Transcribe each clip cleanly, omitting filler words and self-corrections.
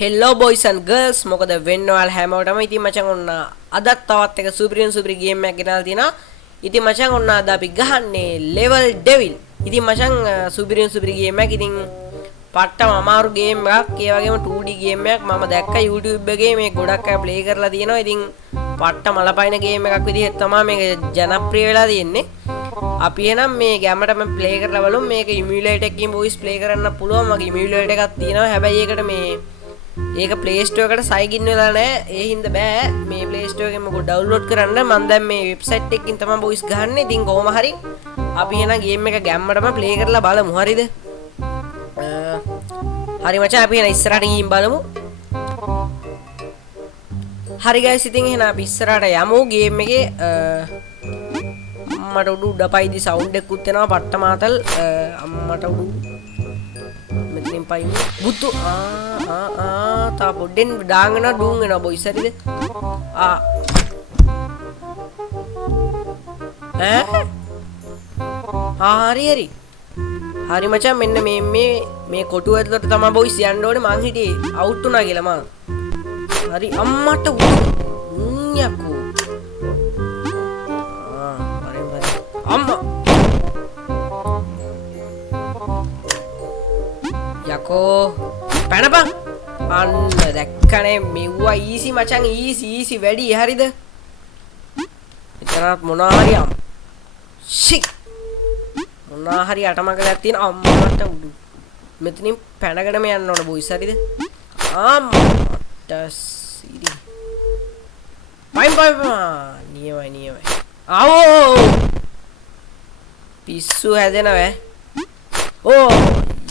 හෙල්ලෝ boys and girls මොකද වෙන්න ඔයාලා හැමෝටම ඉතින් මචං ඔන්න අදත් තවත් එක සුපිරි ගේම් එකක් ගෙනල්ලා තියෙනවා. ඉතින් මචං ඔන්න අද අපි ගහන්නේ ලෙවල් ඩෙවිල්. ඉතින් මචං සුපිරි ගේම් එකක්. ඉතින් පට්ටම අමාරු ගේම් එකක්. ඒ වගේම 2D ගේම් එකක්. මම දැක්කා YouTube එකේ මේ ගොඩක් අය ප්ලේ කරලා තියෙනවා. ඉතින් පට්ට මලපයින් ගේම් එකක් විදිහට තමයි මේක ජනප්‍රිය වෙලා තියෙන්නේ. අපි එහෙනම් මේ ගැමටම ප්ලේ කරලා බලමු. මේක ඉමියුලේටර් එකකින් වොයිස් ප්ලේ කරන්න පුළුවන්. මගේ ඉමියුලේටර් එකක් තියෙනවා. හැබැයි ඒකට මේ ඒක Play Store එකට සයින් ඉන් වෙලා නැහැ. ඒ හින්දා බෑ මේ Play Store එකෙන් මොකෝ ඩවුන්ලෝඩ් කරන්න. මම දැන් මේ වෙබ්සයිට් එකකින් තමයි වොයිස් ගහන්නේ. ඉතින් කොහොම හරි අපි එහෙනම් ගේම් එක ගැම්මටම ප්ලේ කරලා බලමු. හරිද? හරි මචං අපි එහෙනම් ඉස්සරහට ගිහින් බලමු. හරි guys ඉතින් එහෙනම් අපි ඉස්සරහට යමු ගේම් එකේ අම්මට උඩ පයිදි සවුන්ඩ් එකකුත් එනවා පට්ට මාතල් අම්මට උඩ මෙතනින් පයින් බුතු තා පොඩ්ඩෙන් ඩාගෙන ඩූන් වෙනවා බොයිස් හරිද හරි මචං මෙන්න මේ කොටුව ඇතුළට තමයි බොයිස් යන්න ඕනේ මං හිටියේ අවුට් වුණා කියලා මං හරි අම්මට යකෝ අම්මා යකෝ පැනපන් අන්න දැක්කනේ මෙව්වා ඊසි මචං ඊසි වැඩි හරිද එතරම් මොනවා හරි ෂික් මොනවා හරි අටමඟලක් තියෙන අම්මට උඩු මෙතනින් පැනගෙනම යන්න ඕන බොයිස් හරිද අම්මට සිරි පයින් නියමයි ආවෝ පිස්සු හැදෙනවෑ ඕ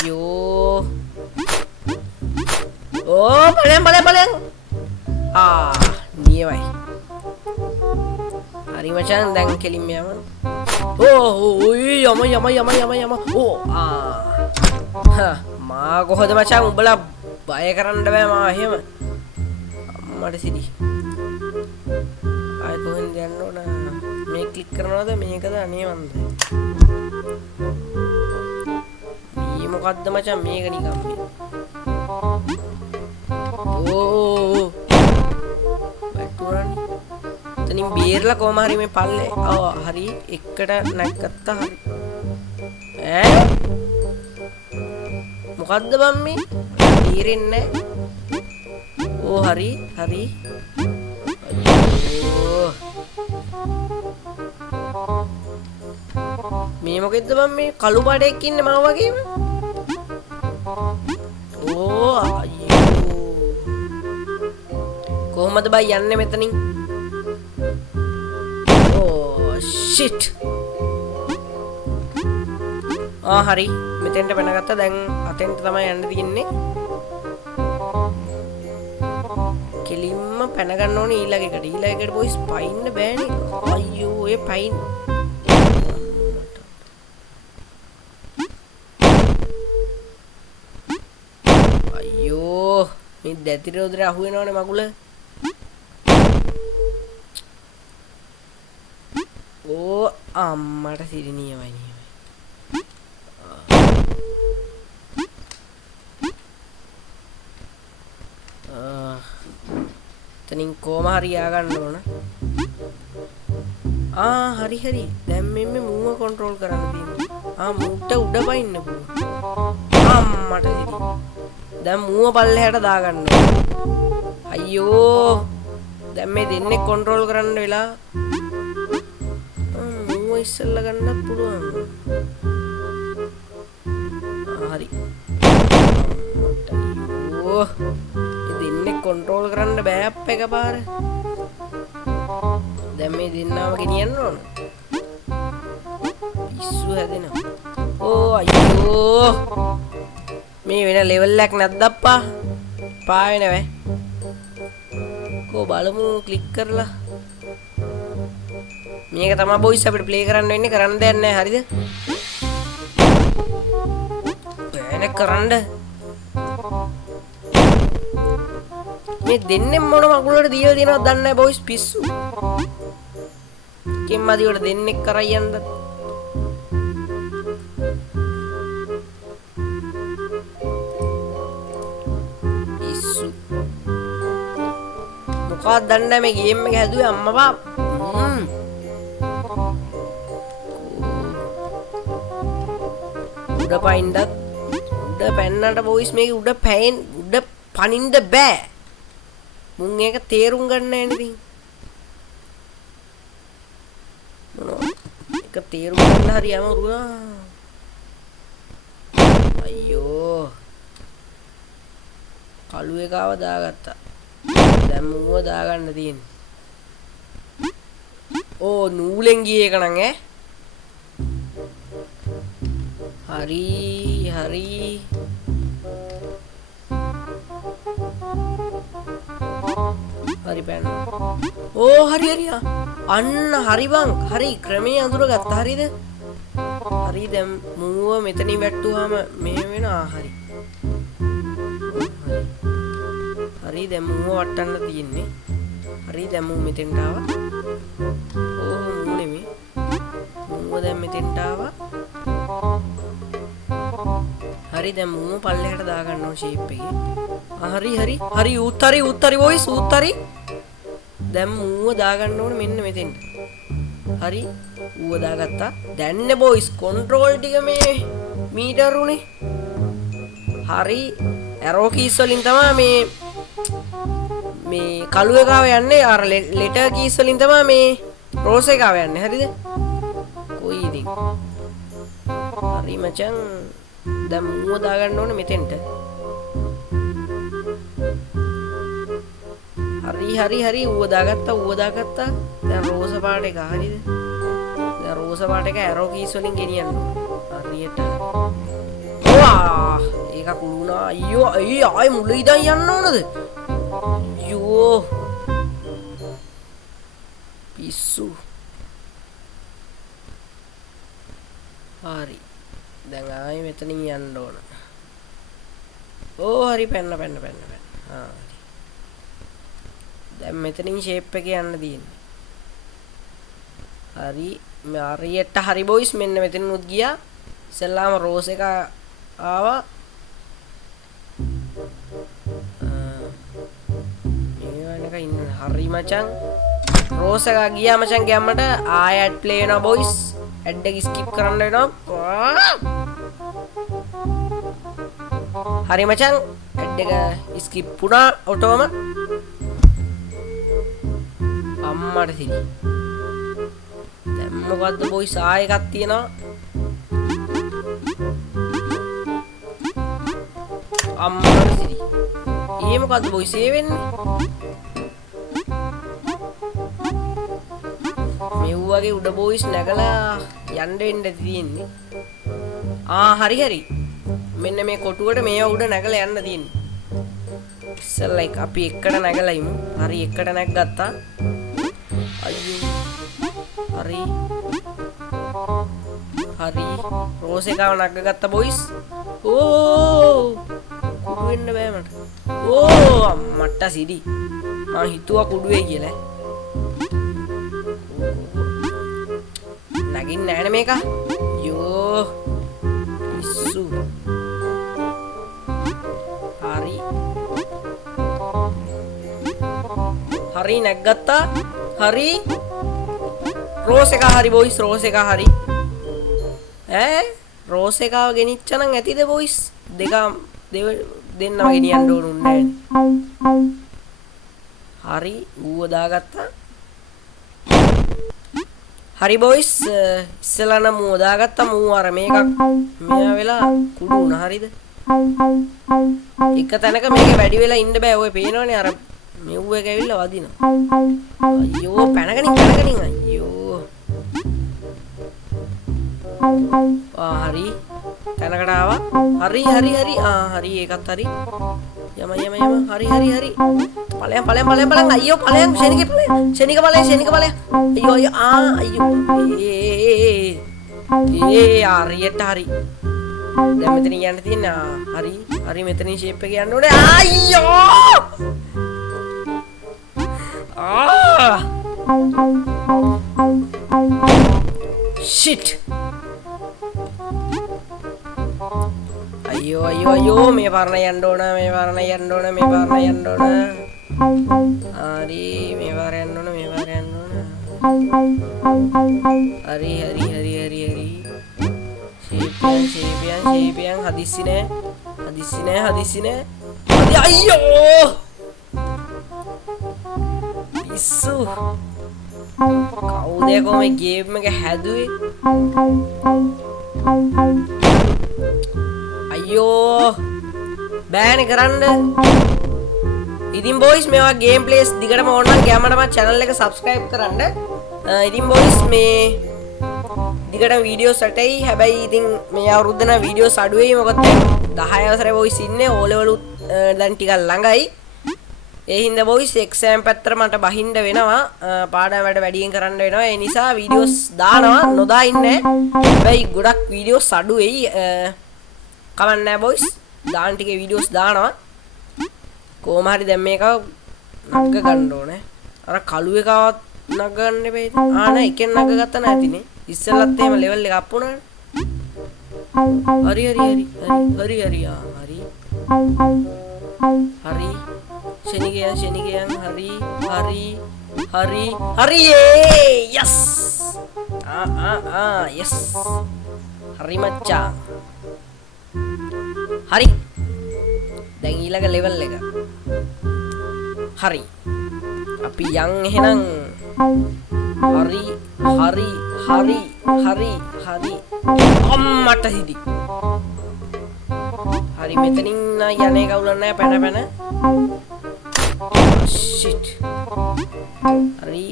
යෝ ඕ බලෙන් නියමයි හරි මචං දැන් කෙලින්ම යමු ඕ යම ඕ මා කොහොද මචං උඹලා බය කරන්න බෑ මා එහෙම අම්මට සිරි ආයි කොහෙන්ද යන්න ඕන මේ ක්ලික් කරනවද මේකද අනේ වන්ද මේ මොකද්ද මචං මේක නිකන් මේ ඕ වැටුණානේ එතනින් බේරලා කොහම හරි මේ පල්ලේ හරි එකට නැග්ගත්තා හරි මොකද්ද බම් මේ බේරෙන්නේ ඕ හරි අයියෝ මේ මොකෙද්ද බම් මේ කළු බඩේක් ඉන්නේ මම වගේම ඕ අයියෝ කොහමද බයි යන්නේ මෙතනින් ඕ ෂිට් හරි මෙතෙන්ට පැනගත්තා දැන් අතෙන්ට තමයි යන්න තියෙන්නේ කෙලින්ම පැන ගන්න ඕනේ ඊළඟට බොයිස් පයින්න බෑනේ අයියෝ ඒ පයින් අයියෝ මේ දැතිර උදේ අහු වෙනවනේ මගුල ඕ අම්මට සිරි නියමයි තනින් කොහම හරි යා ගන්න ඕන හරි දැන් මෙන්න මූව කන්ට්‍රෝල් කරන්න තියෙනවා මූට උඩ පයින්න පුළුවන් අම්මට සිරි දැන් මූව පල්ලෙහාට දා ගන්න ඕන අයියෝ දැන් මේ දෙන්නේ කන්ට්‍රෝල් කරන්න වෙලා මූව ඉස්සෙල්ලා ගන්නත් පුළුවන් හරි අයියෝ දෙන්නේ කන්ට්‍රෝල් කරන්න බෑ අප් එකපාර දැන් මේ දෙන්නව ගෙනියන්න ඕන පිස්සු හැදෙනවා ඕ අයියෝ මේ වෙන ලෙවල් එකක් නැද්ද අප්පා පාවෙ නැවේ කෝ බලමු ක්ලික් කරලා මේක තමයි බොයිස් අපිට ප්ලේ කරන්න වෙන්නේ කරන්න දෙයක් නැහැ හරිද බෑනේ කරන්න මේ දෙන්නේ මොන මගුලට දීලා තියෙනවද දන්නේ නැහැ බොයිස් පිස්සු කෙම්මදි වල දෙන්නේ කරයි යන්නද පිස්සු මොකක්ද දන්නේ නැහැ මේ ගේම් එක හැදුවේ අම්මපා උඩ පයින්නත් උඩ පැන්නට බොයිස් මේක උඩ පනින්න බෑ මුන් ඒක තේරුම් ගන්න නැහැ නේද ඒක තේරුම් ගන්න හරි අමාරුයි අයියෝ කළු එකව දාගත්තා දැන් මුව දාගන්න තියෙන්නේ ඕ නූලෙන් ගියේ එක නං හරි පැන්න ඕ හරි අන්න හරි බං හරි ක්‍රමයේ අඳුරගත්තා හරිද හරි දැන් මුව මෙතනින් වැට්ටුවාම මේ වෙනවා හරි දැන් මුව වටන්න තියෙන්නේ හරි දැන් මුව මෙතෙන්ට ආවා ඕ මුව නෙමෙයි මුව දැන් මෙතෙන්ට ආවා හරි දැන් මුව පල්ලෙහාට දා ගන්න ඕන ෂේප් එකේ හරි උත්තරි වොයිස් උත්තරි දැන් මුව දා ගන්න ඕන මෙන්න මෙතෙන්ට හරි ඌව දාගත්තා දැන් බොයිස් කන්ට්‍රෝල් ටික මේ මීටර් උනේ හරි ඇරෝ කීස් වලින් තමයි මේ කළු එකව යන්නේ අර ලෙටර් කීස් වලින් තමයි මේ රෝස් එකව යන්නේ හරිද කොයි ඉතින් හරි මචං දැන් මුව දා ගන්න ඕනේ මෙතෙන්ට හරි ඌව දාගත්තා දැන් රෝස පාට එක හරිද දැන් රෝස පාට එක ඇරෝ කීස් වලින් ගෙනියන්න හරියට ඒක කුළුණා අයියෝ ආයි මුල ඉඳන් යන්න ඕනද අයියෝ පිස්සු හරි දැන් ආයි මෙතනින් යන්න ඕන ඕ හරි පැන්න දැන් මෙතනින් ෂේප් එකේ යන්න තියෙන්නේ හරි හරියට හරි බොයිස් මෙන්න මෙතනිනුත් ගියා ඉස්සෙල්ලාම රෝස් එක ආවා මේවනක ඉන්න හරි මචං රෝස් එක ගියා මචං ගැම්මට ආය ඇඩ් ප්ලේ වෙනවා බොයිස් ඇඩ් එක ස්කිප් කරන්න වෙනවා හරි මචං ඇඩ් එක ස්කිප් වුණා ඔටෝම අම්මට සිරි දැන් මොකද්ද බොයිස් ආයෙ එකක් තියෙනවා අම්මට සිරි ඒ මොකද්ද බොයිස් ඒ වෙන්නේ මෙව්වගේ උඩ බොයිස් නැගලා යන්න වෙන්න තියෙන්නේ හරි මෙන්න මේ කොටුවට මේවා උඩ නැගලා යන්න තියෙන්නේ ඉස්සෙල්ලා එක අපි එකට නැගලා ඉමු හරි එකට නැග්ගත්තා අයියෝ හරි රෝස් එකව නැගගත්තා බොයිස් ඕ කුඩු වෙන්න බෑ මට ඕ අම්මට සිරි මම හිතුවා කුඩු වෙයි කියලා නගින්නේ නැහැ නේ මේක යෝ පිස්සු හරි නැග්ගත්තා හරි රෝස් එක හරි බොයිස් රෝස් එක හරි රෝස් එකව ගෙනිච්චනම් ඇතිද බොයිස් දෙන්නම ගෙනියන්න ඕනුන්නේ හරි ඌව දාගත්තා හරි බොයිස් ඉස්සෙල්ලා නම් ඌව දාගත්තා මූ අර මේකක් මෙයා වෙලා කුඩු වුණා හරිද එක තැනක මේක වැඩි වෙලා ඉන්න බෑ ඔය පේනවනේ අර මෙව්ව එක ඇවිල්ලා වදිනවා අයියෝ පැනගනින් අයියෝ හරි තැනකට ආවා හරි හරි ඒකත් හරි යම හරි ඵලයන් අයියෝ ඵලයන් ෂෙනික ඵලයන් අයියෝ හරියට හරි දැන් මෙතන යන්න තියෙන්නේ හරි මෙතනින් ෂේප් එක යන්න ඕනේ අයියෝ shit අයියෝ මේ පාරණ යන්න ඕන හරි මේ වාර යන්න ඕන මේ වාර යන්න ඕන හරි ෂේපියන් හදිස්සි නෑ අයියෝ පිස්සු කවුද යකෝ මේ ගේම් එක හැදුවේ අයියෝ බෑනේ කරන්න ඉතින් බොයිස් මේවා ගේම් ප්ලේස් දිගටම ඕන නම් ගෑමටම channel එක subscribe කරන්න ඉතින් බොයිස් මේ දිගටම වීඩියෝස් රටයි හැබැයි ඉතින් මේ අවුරුද්ද නම් වීඩියෝස් අඩු වෙයි මොකද 10 වසරේ බොයිස් ඉන්නේ O level දැන් ටිකක් ළඟයි ඒ හින්දා බොයිස් එක්සෑම් පැත්තට මට බහින්න වෙනවා පාඩම් වැඩ වැඩියෙන් කරන්න වෙනවා ඒ නිසා වීඩියෝස් දානවා නොදා ඉන්නේ හැබැයි ගොඩක් වීඩියෝස් අඩු වෙයි කමක් නැහැ බොයිස් දාන ටිකේ වීඩියෝස් දානවා කොහොම හරි දැන් මේක නග ගන්න ඕනේ අර කළු එකවත් නග ගන්න බෑද නෑ එකෙන් නග ගත්තා නැතිනේ ඉස්සෙල්ලත් එහෙම ලෙවල් එක අප් වුණානේ හරි ශනිකයන් හරි යස් යස් හරි මච්චා හරි දැන් ඊළඟ ලෙවල් එක හරි අපි යන් එහෙනම් හරි අම්මට හිටි හරි මෙතනින් යන්නේ කවුලක් නැහැ පැන shit හරි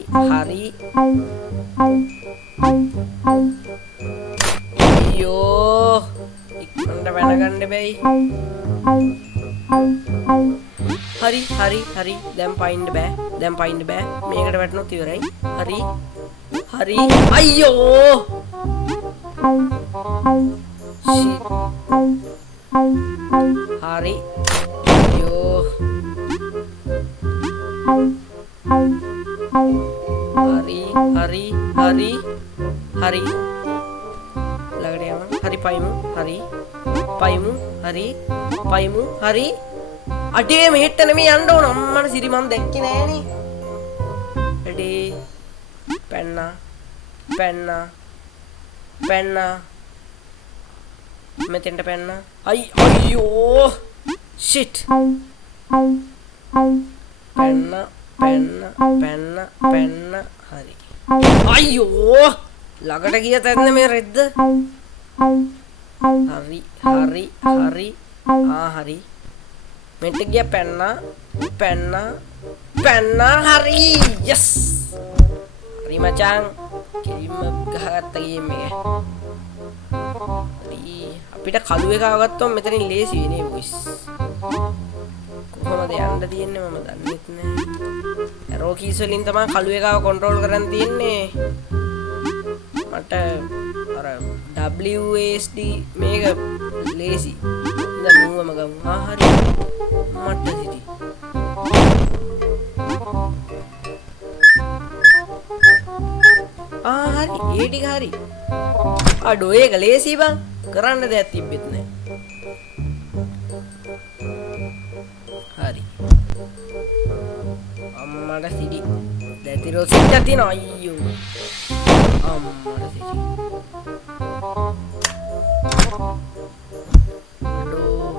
අයියෝ ඉක්මනට පැන ගන්න බෑයි හරි දැන් පයින්න බෑ මේකට වැටුනොත් ඉවරයි හරි අයියෝ shit හරි අයියෝ හරි ළඟට යන්න හරි පයිමු හරි අඩේ මෙහෙට නෙමෙයි යන්න ඕන අම්මට සිරි මන් දැක්කේ නෑනේ අඩේ පැන්නා මෙතෙන්ට පැන්නා අයියෝ shit පැන්න හරි අයියෝ ළඟට ගිය තැන මේ රෙද්ද හරි හරි මෙතෙක් ගියා පැන්නා හරි යස් හරි මචං කෙලින්ම ගහගත්ත ගේම් එක හරි අපිට කළු එක ආවගත්තොත් මෙතනින් ලේසි වෙන්නේ බොයිස් කොහොමද යන්න තියෙන්නේ මම දන්නෙත් නෑ ඇරෝ කීස් වලින් තමයි කළු එකව කන්ට්‍රෝල් කරන් තියෙන්නේ මට අර WASD මේක ලේසි දැන් මම ගමු හරි මට සිටි හරි ඒ ටික හරි අඩෝ ඒක ලේසි බං කරන්න දෙයක් තිබෙත් නෑ හරි අම්මට සිටි දැතිරෝ සිටක් තියෙනවා අයියෝ අම්මට සිටි අඩෝ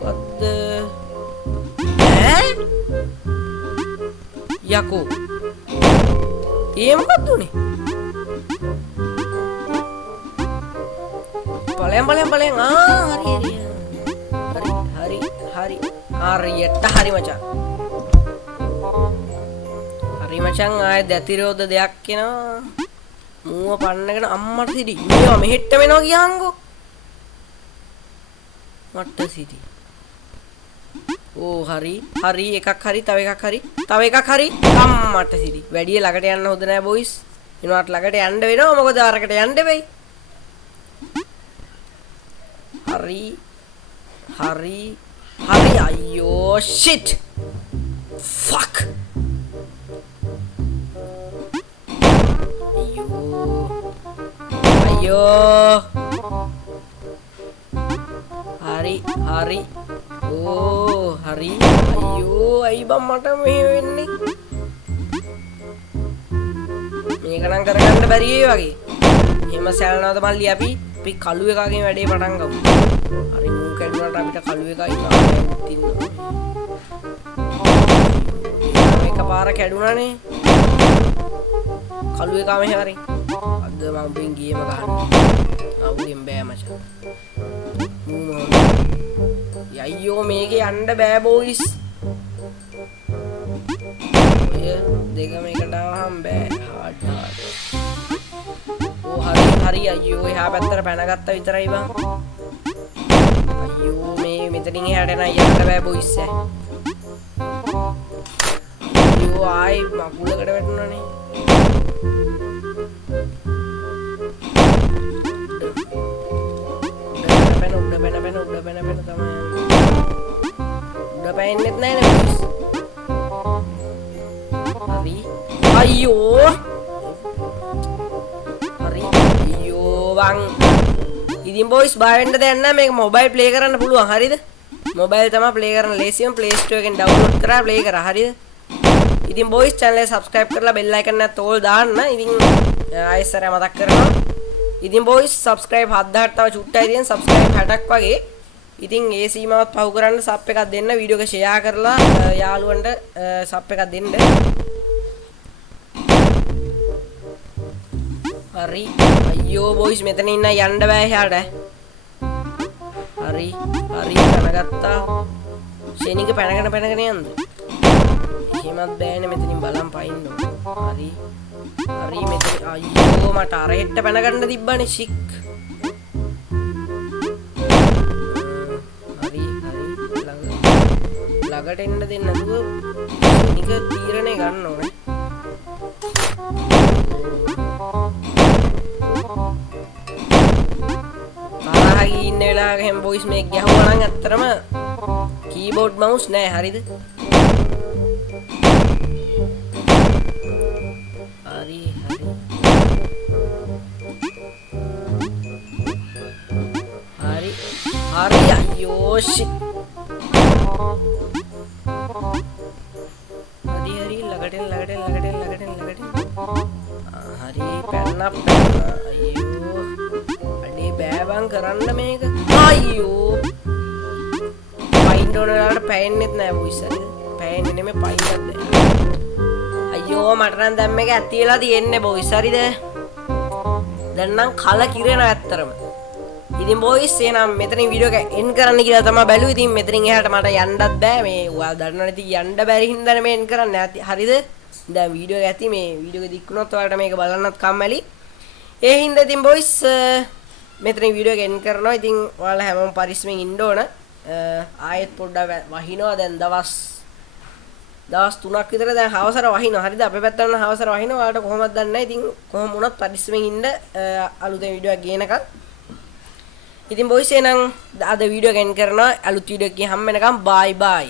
මොකද්ද යකෝ ඒ මොකද්ද උනේ බලයන් හරියට හරි මචං ආයෙ දැතිරෝද දෙයක් එනවා මූව පන්නගෙන අම්මට සිටි මේවා මෙහෙට්ට වෙනවා කියහන්කෝ මට සිටි ඕ හරි එකක් හරි තව එකක් හරි අම්මට සිටි වැඩිය ළඟට යන්න හොඳ නෑ බොයිස් එනවාට ළඟට යන්න වෙනවා මොකද අරකට යන්න වෙයි හරි අයියෝ shit fuck අයියෝ හරි හරි ඕ හරි අයියෝ අයි බම් මට මේ වෙන්නේ මේක නම් කරගන්න බැරි වගේ එහෙම සැලනවද මල්ලි අපි කළු එකගෙන් වැඩේ පටන් ගමු හරි මූ කැඩුණාට අපිට කළු එකයි මේක පාර කැඩුණානේ කළු එකම හරි අද මම උඹෙන් ගේම ගන්න අවුලෙන් බෑ මචං යයියෝ මේකේ යන්න බෑ බෝයිස් ඔය දෙකම එකට ආවම බෑ හාඩ් ඕ හරි අයියෝ එහා පැත්තට පැනගත්තා විතරයි බං අයියෝ මේ මෙතනින් එහාට එන යන්න බෑ බෝයිස් අයියෝ ආයි මකුලකට වැටුණානේ උඩ පැන තමයි උඩ පැන්නෙත් නැහැ නේ හරි අයියෝ හරි අයියෝ වං ඉතින් බොයිස් බය වෙන්න දෙයක් නැහැ මේක මොබයිල් ප්ලේ කරන්න පුළුවන් හරිද මොබයිල් තමයි ප්ලේ කරන්න ලේසියම ප්ලේ ස්ටෝර් එකෙන් ඩවුන්ලෝඩ් කරලා ප්ලේ කරා හරිද ඉතින් බොයිස් channel එක subscribe කරලා bell icon එකත් ඕල් දාන්න ඉතින් ආයෙත් මතක් කරනවා ඉතින් බොයිස් subscribe 7000ක් තව චුට්ටයි තියෙන subscribe 60ක් වගේ ඉතින් ඒ සීමාවත් පහු කරන්න සබ් එකක් දෙන්න වීඩියෝ එක ෂෙයා කරලා යාළුවන්ට සබ් එකක් දෙන්න හරි අයියෝ බොයිස් මෙතන ඉන්න යන්න බෑ එහාට හරි පැනගත්තා ෂෙනික පැනගෙන යන්න එහෙමත් බෑනේ මෙතනින් බලන් පයින්න හරි මෙතන අයියෝ මට අර හෙට්ට පැනගන්න තිබ්බනේ ෂික් ළඟට එන්න දෙන්න නැතුව නික තීරණය ගන්න ඕනේ තරහයි ඉන්න වෙලාවක හැම බොයිස් මේක ගැහුවා නම් ඇත්තටම කීබෝඩ් මවුස් නෑ හරිද හරි අයියෝ ෂිට් හරි ළඟට හරි පැන්න අයියෝ අඩේ බෑ බං කරන්න මේක අයියෝ පයින් ඩෝන වලට පැයෙන්නෙත් නෑ බොයිස් හරිද පැයෙන්නේ නෙමෙයි පයින්නත් නෑ අයියෝ මට නම් දැන් මේක ඇතිලා තියෙන්නේ බොයිස් හරිද දැන් නම් කල කිරෙනවා ඇත්තරම ඉතින් බොයිස් එහෙනම් මෙතනින් වීඩියෝ එක එන්ඩ් කරන්න කියලා තමයි බැලුවේ. ඉතින් මෙතනින් එහාට මට යන්නත් බෑ. මේ ඔයාලා දන්නවනේ ඉතින් යන්න බැරි හින්දානේ මේ එන්ඩ් කරන්න ඇති. හරිද? දැන් වීඩියෝ එක ඇති මේ වීඩියෝ එක දික් වුණොත් ඔයාලට මේක බලන්නත් කම්මැලි. ඒ හින්දා ඉතින් බොයිස් මෙතනින් වීඩියෝ එක එන්ඩ් කරනවා. ඉතින් ඔයාලා හැමෝම පරිස්සමෙන් ඉන්න ඕන. ආයෙත් පොඩ්ඩක් වහිනවා දැන් දවස් 3ක් විතර දැන් හවසට වහිනවා. හරිද? අපේ පැත්තට නම් හවසට වහිනවා. ඔයාලට කොහොමද දන්නේ නැහැ. ඉතින් කොහොම වුණත් පරිස්සමෙන් ඉන්න අලුතෙන් වීඩියෝ එක ගේනකම්. ඉතින් බොයිස් එහෙනම් අද වීඩියෝ එක එන්ඩ් කරනවා. අලුත් වීඩියෝ එකකින් හම්බ වෙනකම් බයි බයි.